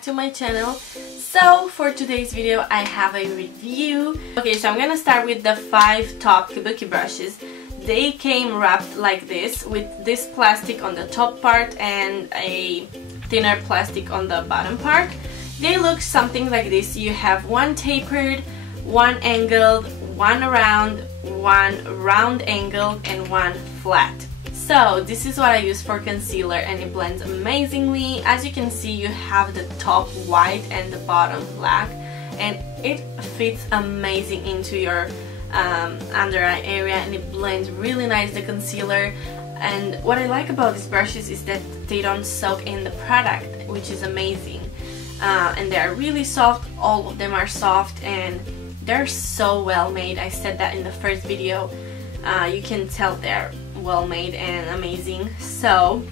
back to my channel. So for today's video I have a review. Okay, so I'm gonna start with the 5 top Kabuki brushes. They came wrapped like this, with this plastic on the top part and a thinner plastic on the bottom part. They look something like this. You have one tapered, one angled, one round angled, and one flat. So this is what I use for concealer, and it blends amazingly. As you can see, you have the top white and the bottom black, and it fits amazing into your under eye area, and it blends really nice, the concealer. And what I like about these brushes is that they don't soak in the product, which is amazing. And they are really soft. All of them are soft and they're so well made. I said that in the first video. You can tell they're well made and amazing. So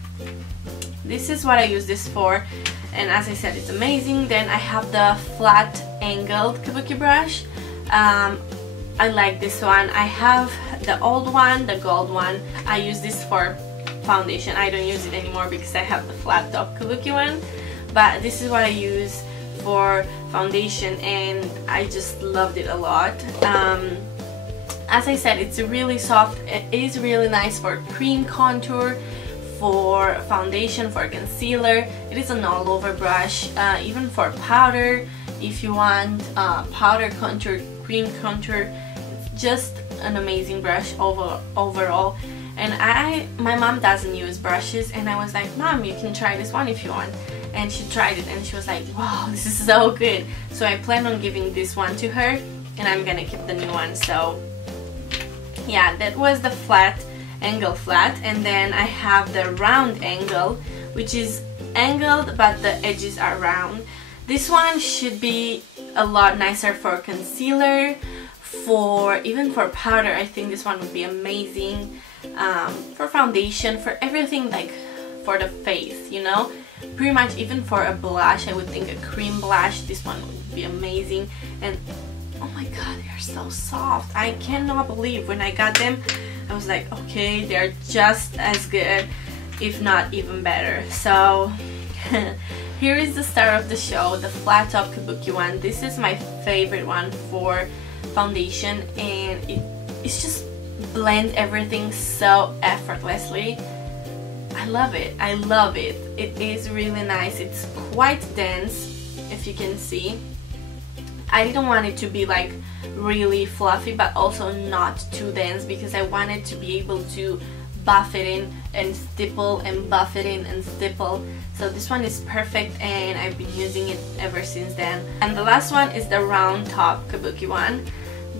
this is what I use this for, and as I said, it's amazing. Then I have the flat angled Kabuki brush. I like this one. I have the old one, the gold one. I use this for foundation. I don't use it anymore because I have the flat top Kabuki one, but this is what I use for foundation, and I just loved it a lot. As I said, it's really soft. It is really nice for cream contour, for foundation, for concealer. It is an all-over brush, even for powder. If you want powder contour, cream contour, it's just an amazing brush overall. And my mom doesn't use brushes, and I was like, Mom, you can try this one if you want. And she tried it, and she was like, wow, this is so good. So I plan on giving this one to her, and I'm gonna keep the new one. So yeah, that was the flat angle flat. And then I have the round angle, which is angled but the edges are round. This one should be a lot nicer for concealer, even for powder. I think this one would be amazing. For foundation, for everything, like for the face, you know, pretty much. Even for a blush, I would think a cream blush, this one would be amazing. And oh my god, they are so soft. I cannot believe when I got them, I was like, okay, they're just as good, if not even better. So here is the star of the show, the flat top Kabuki one. This is my favorite one for foundation, and it's just blend everything so effortlessly. I love it. I love it. It is really nice. It's quite dense, if you can see. I didn't want it to be like really fluffy, but also not too dense, because I wanted to be able to buff it in and stipple and buff it in and stipple. So this one is perfect, and I've been using it ever since then. And the last one is the round top Kabuki one.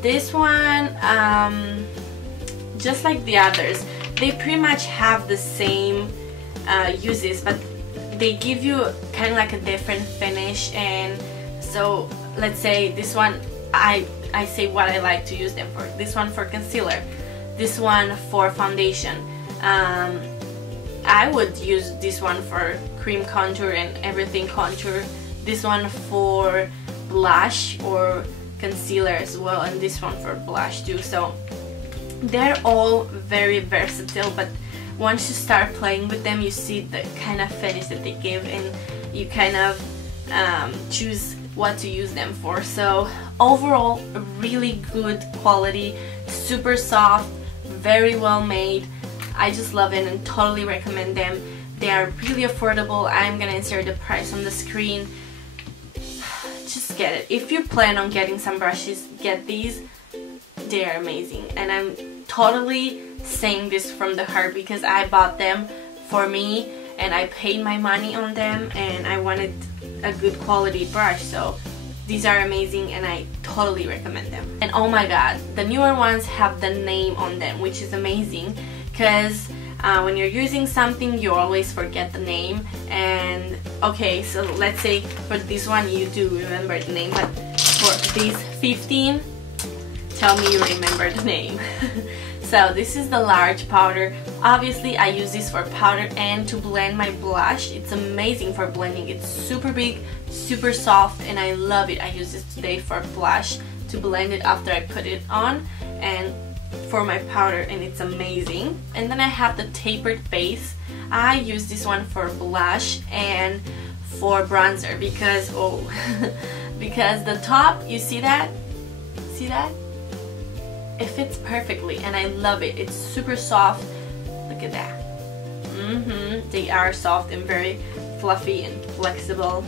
This one, just like the others, they pretty much have the same uses, but they give you kind of like a different finish. And so let's say this one, I say what I like to use them for. This one for concealer, this one for foundation. I would use this one for cream contour and everything contour, this one for blush or concealer as well, and this one for blush too. So they're all very versatile, but once you start playing with them, you see the kind of finish that they give, and you kind of choose what to use them for. So overall, really good quality, super soft, very well made. I just love it and totally recommend them. They are really affordable. I'm gonna insert the price on the screen. Just get it. If you plan on getting some brushes, get these. They are amazing, and I'm totally saying this from the heart because I bought them for me and I paid my money on them, and I wanted a good quality brush. So these are amazing, and I totally recommend them. And oh my god, the newer ones have the name on them, which is amazing, because when you're using something, you always forget the name. And okay, so let's say for this one you do remember the name, but for these 15, tell me you remember the name. So this is the large powder. Obviously I use this for powder and to blend my blush. It's amazing for blending. It's super big, super soft, and I love it. I use this today for blush to blend it after I put it on, and for my powder, and it's amazing. And then I have the tapered base. I use this one for blush and for bronzer because because the top, you see that? See that? It fits perfectly and I love it. It's super soft. Look at that. They are soft and very fluffy and flexible.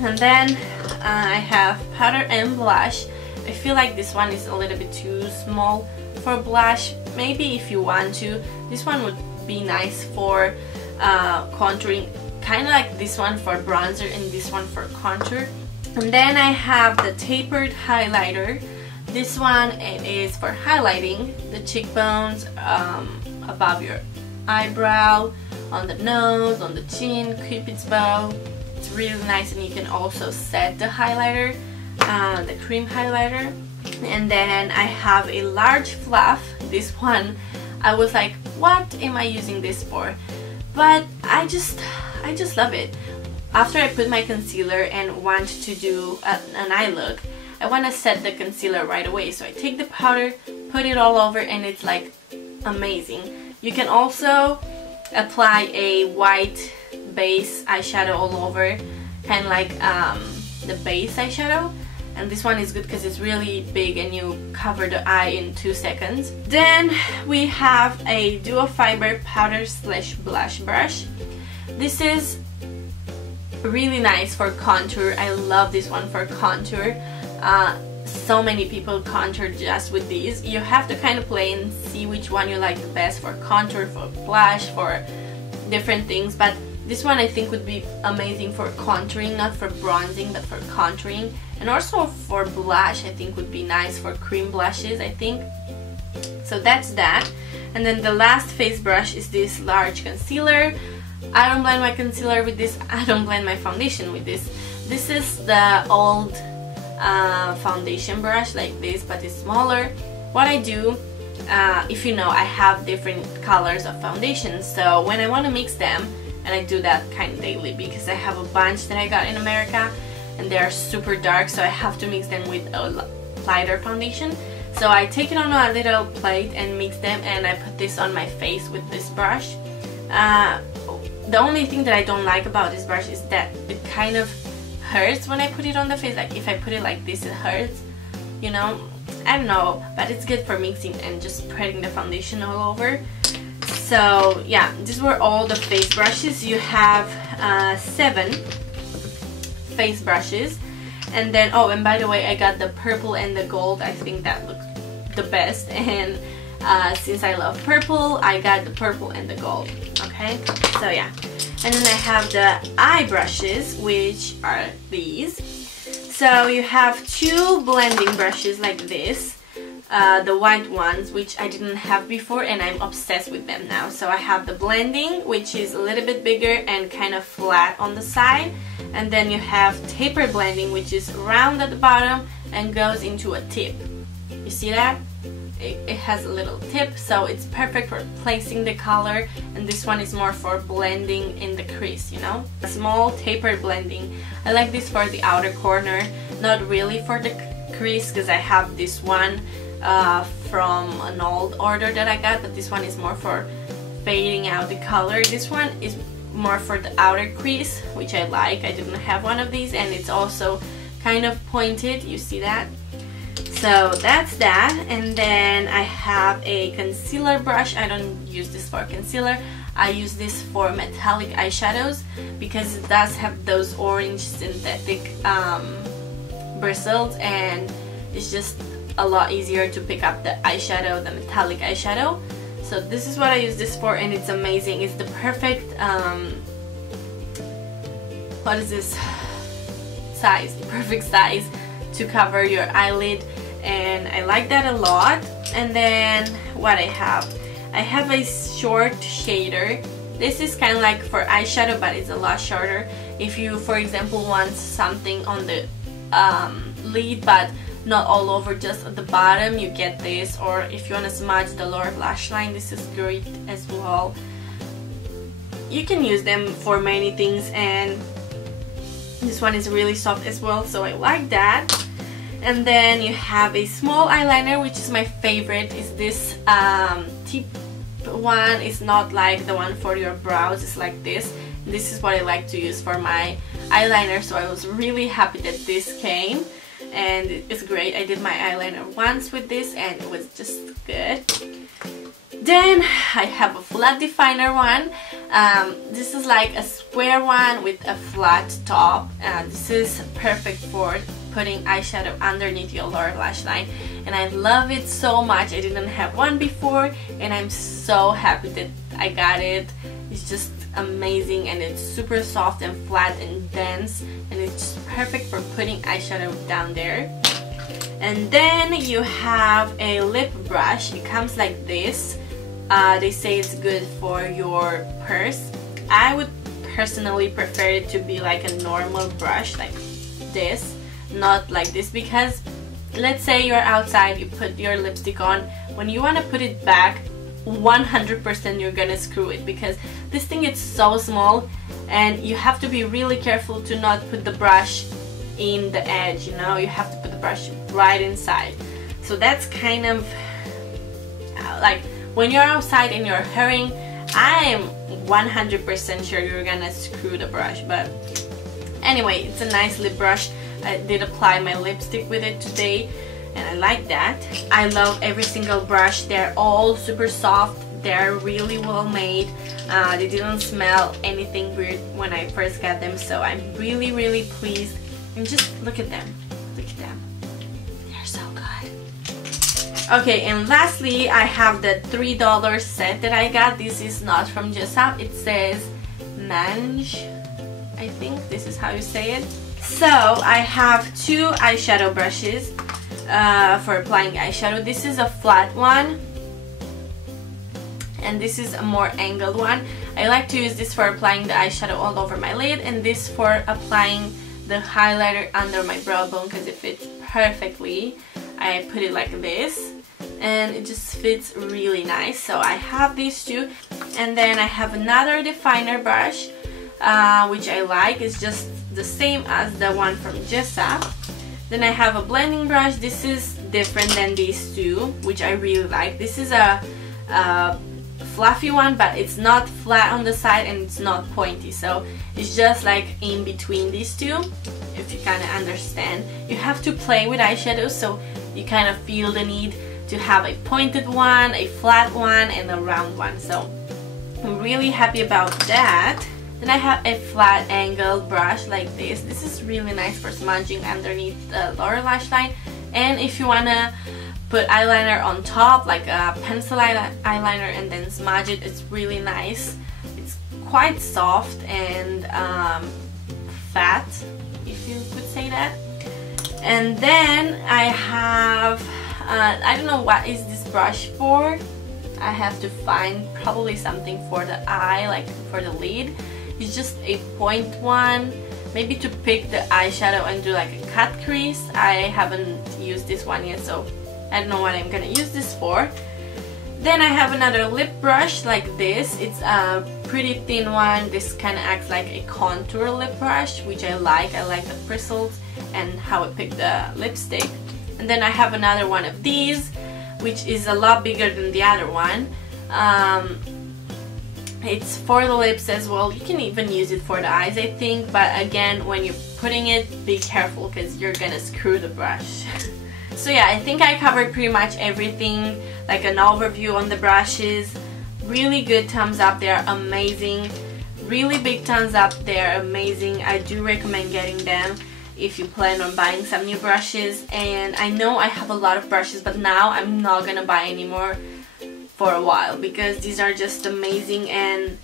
And then I have powder and blush. I feel like this one is a little bit too small for blush. Maybe if you want to, this one would be nice for contouring, kind of like this one for bronzer and this one for contour. And then I have the Tapered highlighter. This one, it is for highlighting the cheekbones, above your eyebrow, on the nose, on the chin, Cupid's bow. It's really nice, and you can also set the highlighter, the cream highlighter. And then I have a large fluff. This one, I was like, what am I using this for? But I just love it. After I put my concealer and want to do an eye look, I want to set the concealer right away. So I take the powder, put it all over, and it's like amazing. You can also apply a white base eyeshadow all over, kind of like the base eyeshadow. And this one is good because it's really big and you cover the eye in 2 seconds. Then we have a duo fiber powder slash blush brush. This is really nice for contour. I love this one for contour. So many people contour just with these. You have to kind of play and see which one you like the best for contour, for blush, for different things. But this one I think would be amazing for contouring, not for bronzing, but for contouring. And also for blush, I think would be nice for cream blushes, I think. So that's that. And then the last face brush is this large concealer. I don't blend my concealer with this. I don't blend my foundation with this. This is the old foundation brush like this, but it's smaller. What I do, if you know, I have different colors of foundation. So when I want to mix them, and I do that kind of daily because I have a bunch that I got in America and they are super dark, so I have to mix them with a lighter foundation. So I take it on a little plate and mix them, and I put this on my face with this brush. The only thing that I don't like about this brush is that it kind of hurts when I put it on the face. Like if I put it like this, it hurts, you know. I don't know, but it's good for mixing and just spreading the foundation all over. So yeah, these were all the face brushes. You have 7 face brushes. And then, oh, and by the way, I got the purple and the gold. I think that looks the best. And since I love purple, I got the purple and the gold. Okay, so yeah. And then I have the eye brushes, which are these. So you have 2 blending brushes like this. The white ones, which I didn't have before, and I'm obsessed with them now. So I have the blending, which is a little bit bigger and kind of flat on the side. And then you have tapered blending, which is round at the bottom and goes into a tip. You see that? It has a little tip, so it's perfect for placing the color. And this one is more for blending in the crease, you know? A small tapered blending. I like this for the outer corner, not really for the crease, because I have this one from an old order that I got, but this one is more for fading out the color. This one is more for the outer crease, which I like. I didn't have one of these, and it's also kind of pointed. You see that? So that's that. And then I have a concealer brush. I don't use this for concealer. I use this for metallic eyeshadows because it does have those orange synthetic bristles, and it's just a lot easier to pick up the eyeshadow, the metallic eyeshadow. So this is what I use this for, and it's amazing. It's the perfect what is this size, perfect size to cover your eyelid, and I like that a lot. And then what I have a short shader. This is kind of like for eyeshadow, but it's a lot shorter. If you, for example, want something on the lid but not all over, just at the bottom, you get this. Or if you want to smudge the lower lash line, this is great as well. You can use them for many things, and this one is really soft as well, so I like that. And then you have a small eyeliner, which is my favorite. Is this tip one. It's not like the one for your brows, it's like this, This is what I like to use for my eyeliner, so I was really happy that this came, and it's great. I did my eyeliner once with this and it was just good. Then I have a flat definer one. This is like a square one with a flat top. This is perfect for putting eyeshadow underneath your lower lash line, and I love it so much. I didn't have one before and I'm so happy that I got it. It's just amazing, and it's super soft and flat and dense, and it's just perfect for putting eyeshadow down there. And then you have a lip brush. It comes like this. They say it's good for your purse. I would personally prefer it to be like a normal brush like this, not like this, because let's say you're outside, you put your lipstick on, when you want to put it back, 100% you're gonna screw it, because this thing is so small and you have to be really careful to not put the brush in the edge, you know, you have to put the brush right inside. So that's kind of like when you're outside and you're hurrying, I'm 100% sure you're gonna screw the brush. But anyway, it's a nice lip brush. I did apply my lipstick with it today and I like that. I love every single brush. They're all super soft. They're really well made. They didn't smell anything weird when I first got them, so I'm really pleased. And just look at them. Look at them. They're so good. Okay, and lastly, I have the $3 set that I got. This is not from Jessup. It says Maange. I think this is how you say it. So I have two eyeshadow brushes for applying eyeshadow. This is a flat one and this is a more angled one. I like to use this for applying the eyeshadow all over my lid, and this for applying the highlighter under my brow bone because it fits perfectly. I put it like this and it just fits really nice. So I have these two, and then I have another definer brush which I like. It's just the same as the one from Jessup. Then I have a blending brush. This is different than these two, which I really like. This is a fluffy one, but it's not flat on the side and it's not pointy, so it's just like in between these two, if you kind of understand. You have to play with eyeshadows, so you kind of feel the need to have a pointed one, a flat one, and a round one. So I'm really happy about that. Then I have a flat angled brush like this. This is really nice for smudging underneath the lower lash line. And if you wanna put eyeliner on top, like a pencil eyeliner, and then smudge it, it's really nice. It's quite soft and fat, if you could say that. And then I have, I don't know what is this brush for. I have to find probably something for the eye, like for the lid. It's just a point one, maybe to pick the eyeshadow and do like a cut crease. I haven't used this one yet, so I don't know what I'm gonna use this for. Then I have another lip brush like this. It's a pretty thin one. This kind of acts like a contour lip brush, which I like. I like the bristles and how it picked the lipstick. And then I have another one of these, which is a lot bigger than the other one. It's for the lips as well. You can even use it for the eyes, I think, but again, when you're putting it, be careful because you're gonna screw the brush. So yeah, I think I covered pretty much everything, like an overview on the brushes. Really good thumbs up, they're amazing. Really big thumbs up, they're amazing. I do recommend getting them if you plan on buying some new brushes. And I know I have a lot of brushes, but now I'm not gonna buy anymore for a while because these are just amazing and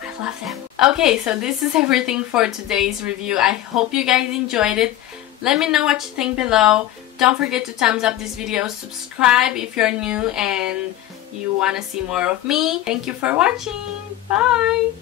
I love them. Okay, so this is everything for today's review. I hope you guys enjoyed it. Let me know what you think below. Don't forget to thumbs up this video, subscribe if you're new and you want to see more of me. Thank you for watching. Bye!